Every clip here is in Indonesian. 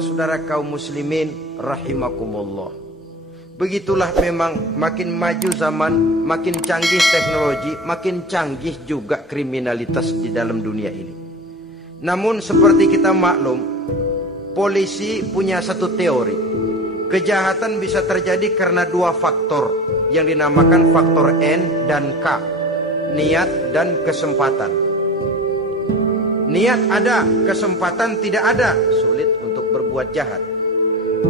saudara-saudara kaum muslimin rahimakumullah, begitulah memang makin maju zaman, makin canggih teknologi, makin canggih juga kriminalitas di dalam dunia ini. Namun seperti kita maklum, polisi punya satu teori. Kejahatan bisa terjadi karena dua faktor yang dinamakan faktor N dan K, niat dan kesempatan. Niat ada, kesempatan tidak ada, sulit untuk berbuat jahat.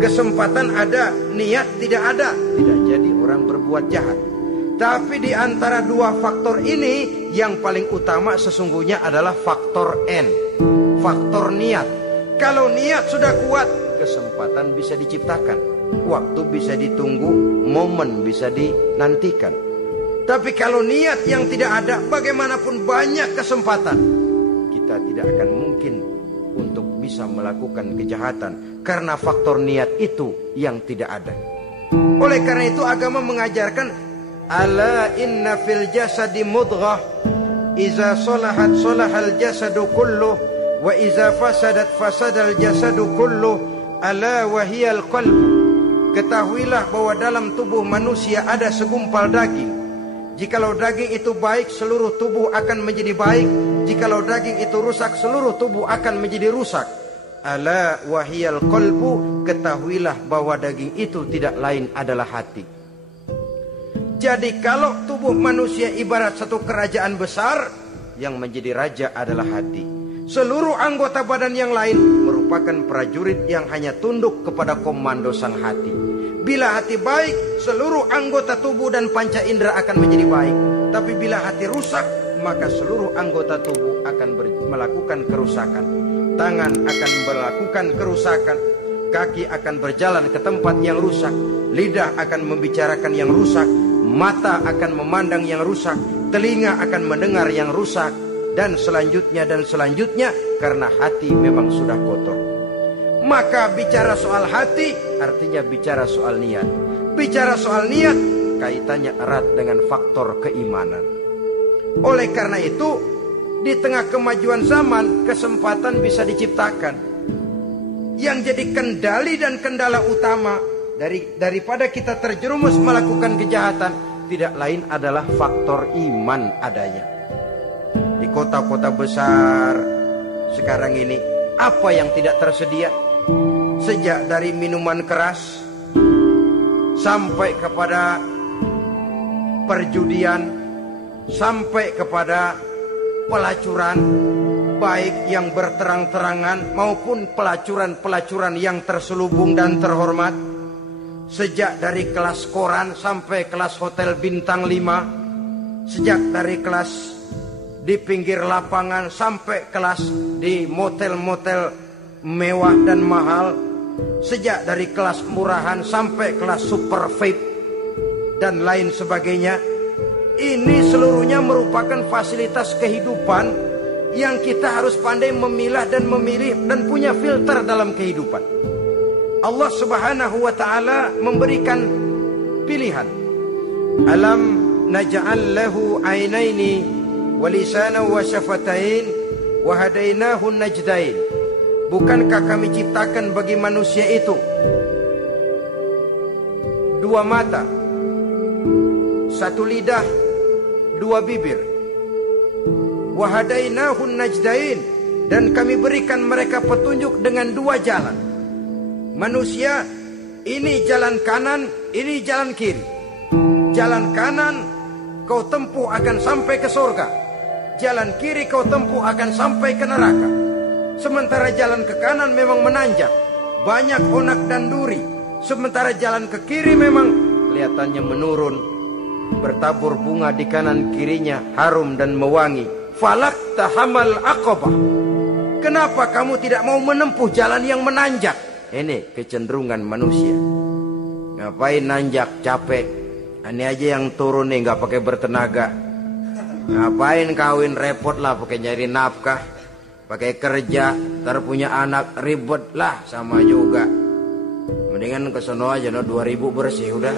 Kesempatan ada, niat tidak ada, tidak jadi orang berbuat jahat. Tapi di antara dua faktor ini, yang paling utama sesungguhnya adalah faktor N, faktor niat. Kalau niat sudah kuat, kesempatan bisa diciptakan, waktu bisa ditunggu, momen bisa dinantikan. Tapi kalau niat yang tidak ada, bagaimanapun banyak kesempatan, kita tidak akan mungkin untuk bisa melakukan kejahatan karena faktor niat itu yang tidak ada. Oleh karena itu agama mengajarkan, ala inna fil jasadi mudghah, iza salahat salahal jasadu kulluh, wa iza fasadat fasadal jasadu kulluh, ala wahiyal qalbu. Ketahuilah bahwa dalam tubuh manusia ada segumpal daging. Jikalau daging itu baik, seluruh tubuh akan menjadi baik. Jikalau daging itu rusak, seluruh tubuh akan menjadi rusak. Ala wahiyal qalbu, ketahuilah bahwa daging itu tidak lain adalah hati. Jadi kalau tubuh manusia ibarat satu kerajaan besar, yang menjadi raja adalah hati. Seluruh anggota badan yang lain merupakan prajurit yang hanya tunduk kepada komando sang hati. Bila hati baik, seluruh anggota tubuh dan panca indera akan menjadi baik. Tapi bila hati rusak, maka seluruh anggota tubuh akan melakukan kerusakan. Tangan akan melakukan kerusakan, kaki akan berjalan ke tempat yang rusak, lidah akan membicarakan yang rusak, mata akan memandang yang rusak, telinga akan mendengar yang rusak, dan selanjutnya karena hati memang sudah kotor. Maka bicara soal hati artinya bicara soal niat. Bicara soal niat kaitannya erat dengan faktor keimanan. Oleh karena itu, di tengah kemajuan zaman, kesempatan bisa diciptakan. Yang jadi kendali dan kendala utama daripada kita terjerumus melakukan kejahatan tidak lain adalah faktor iman adanya. Di kota-kota besar sekarang ini, apa yang tidak tersedia? Sejak dari minuman keras sampai kepada perjudian, sampai kepada pelacuran, baik yang berterang-terangan maupun pelacuran-pelacuran yang terselubung dan terhormat. Sejak dari kelas koran sampai kelas hotel bintang 5, sejak dari kelas di pinggir lapangan sampai kelas di motel-motel mewah dan mahal, sejak dari kelas murahan sampai kelas super VIP dan lain sebagainya. Ini seluruhnya merupakan fasilitas kehidupan yang kita harus pandai memilah dan memilih dan punya filter dalam kehidupan. Allah Subhanahu wa ta'ala memberikan pilihan. Alam naj'al lahu ainaini wa lisanan wa syafatain wa hadainahu najdain. Bukankah kami ciptakan bagi manusia itu dua mata, satu lidah, dua bibir. Wa hadainahu najdain, dan kami berikan mereka petunjuk dengan dua jalan. Manusia ini jalan kanan, ini jalan kiri. Jalan kanan kau tempuh akan sampai ke surga, jalan kiri kau tempuh akan sampai ke neraka. Sementara jalan ke kanan memang menanjak, banyak onak dan duri. Sementara jalan ke kiri memang kelihatannya menurun, bertabur bunga di kanan kirinya, harum dan mewangi. Falak tahamal aqabah. Kenapa kamu tidak mau menempuh jalan yang menanjak? Ini kecenderungan manusia. Ngapain nanjak, capek. Ini aja yang turun nih nggak pakai bertenaga. Ngapain kawin, repot lah pakai nyari nafkah, pakai kerja, ntar punya anak ribet lah, sama juga. Mendingan kesono aja, no 2000 bersih udah.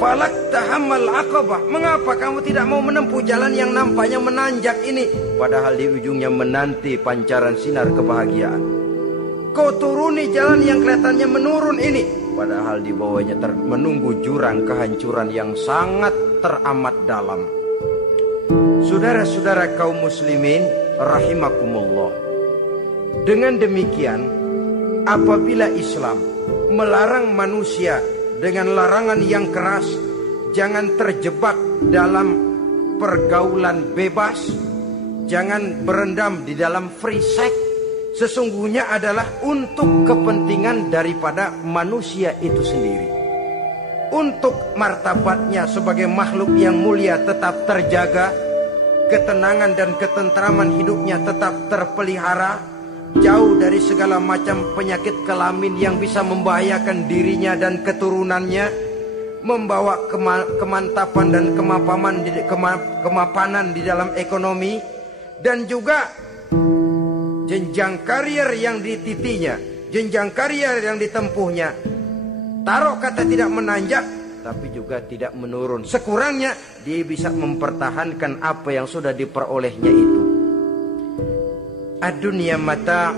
Falak tahammal aqabah. Mengapa kamu tidak mau menempuh jalan yang nampaknya menanjak ini, padahal di ujungnya menanti pancaran sinar kebahagiaan? Kau turuni jalan yang kelihatannya menurun ini, padahal di bawahnya menunggu jurang kehancuran yang sangat teramat dalam. Saudara-saudara kaum muslimin rahimakumullah. Dengan demikian, apabila Islam melarang manusia dengan larangan yang keras, jangan terjebak dalam pergaulan bebas, jangan berendam di dalam free sex, sesungguhnya adalah untuk kepentingan daripada manusia itu sendiri. Untuk martabatnya sebagai makhluk yang mulia tetap terjaga, ketenangan dan ketentraman hidupnya tetap terpelihara, jauh dari segala macam penyakit kelamin yang bisa membahayakan dirinya dan keturunannya, membawa kemantapan dan kemapanan di dalam ekonomi, dan juga jenjang karier yang dititinya, jenjang karier yang ditempuhnya. Taruh kata tidak menanjak, tapi juga tidak menurun. Sekurangnya dia bisa mempertahankan apa yang sudah diperolehnya itu. Ad-dunya mata'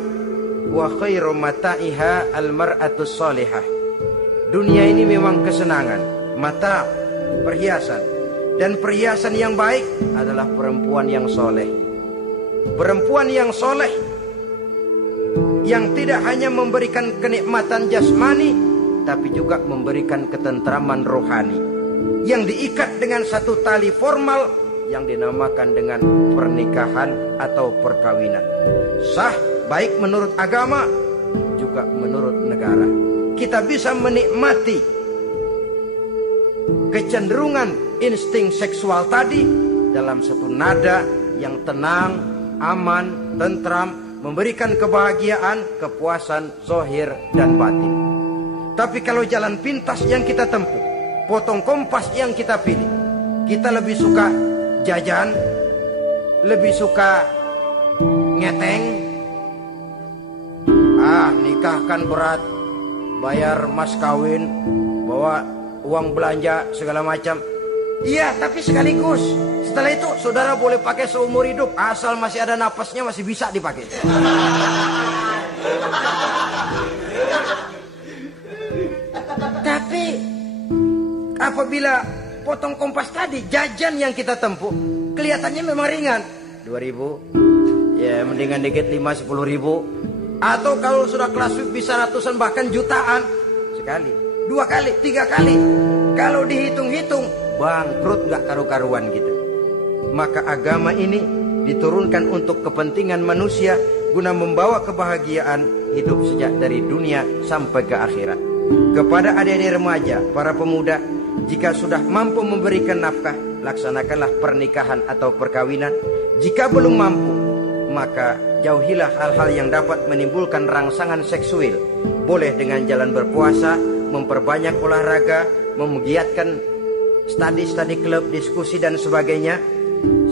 wa khairu mata'iha al-mar'atus salihah. Dunia ini memang kesenangan, mata', perhiasan. Dan perhiasan yang baik adalah perempuan yang soleh. Perempuan yang soleh, yang tidak hanya memberikan kenikmatan jasmani, tapi juga memberikan ketentraman rohani, yang diikat dengan satu tali formal yang dinamakan dengan pernikahan atau perkawinan. Sah baik menurut agama juga menurut negara. Kita bisa menikmati kecenderungan insting seksual tadi dalam satu nada yang tenang, aman, tentram, memberikan kebahagiaan, kepuasan zahir dan batin. Tapi kalau jalan pintas yang kita tempuh, potong kompas yang kita pilih, kita lebih suka jajan, lebih suka ngeteng. Nikah kan berat, bayar mas kawin, bawa uang belanja segala macam. Iya, tapi sekaligus setelah itu saudara boleh pakai seumur hidup, asal masih ada napasnya masih bisa dipakai. Tapi apabila potong kompas tadi, jajan yang kita tempuh kelihatannya memang ringan, 2.000, ya mendingan dikit 5-10 ribu. Atau kalau sudah kelas VIP bisa ratusan bahkan jutaan, sekali, 2 kali, 3 kali. Kalau dihitung-hitung bangkrut gak karu-karuan gitu. Maka agama ini diturunkan untuk kepentingan manusia, guna membawa kebahagiaan hidup sejak dari dunia sampai ke akhirat. Kepada adik-adik remaja, para pemuda, jika sudah mampu memberikan nafkah, laksanakanlah pernikahan atau perkawinan. Jika belum mampu, maka jauhilah hal-hal yang dapat menimbulkan rangsangan seksual. Boleh dengan jalan berpuasa, memperbanyak olahraga, menggiatkan studi klub, diskusi dan sebagainya,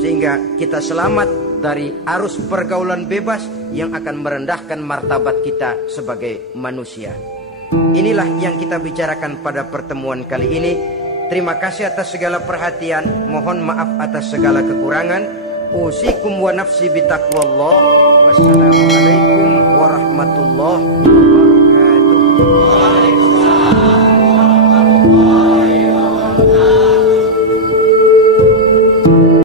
sehingga kita selamat dari arus pergaulan bebas yang akan merendahkan martabat kita sebagai manusia. Inilah yang kita bicarakan pada pertemuan kali ini. Terima kasih atas segala perhatian. Mohon maaf atas segala kekurangan. Usikum wa nafsi bitaqwallah. Wassalamualaikum warahmatullahi wabarakatuh.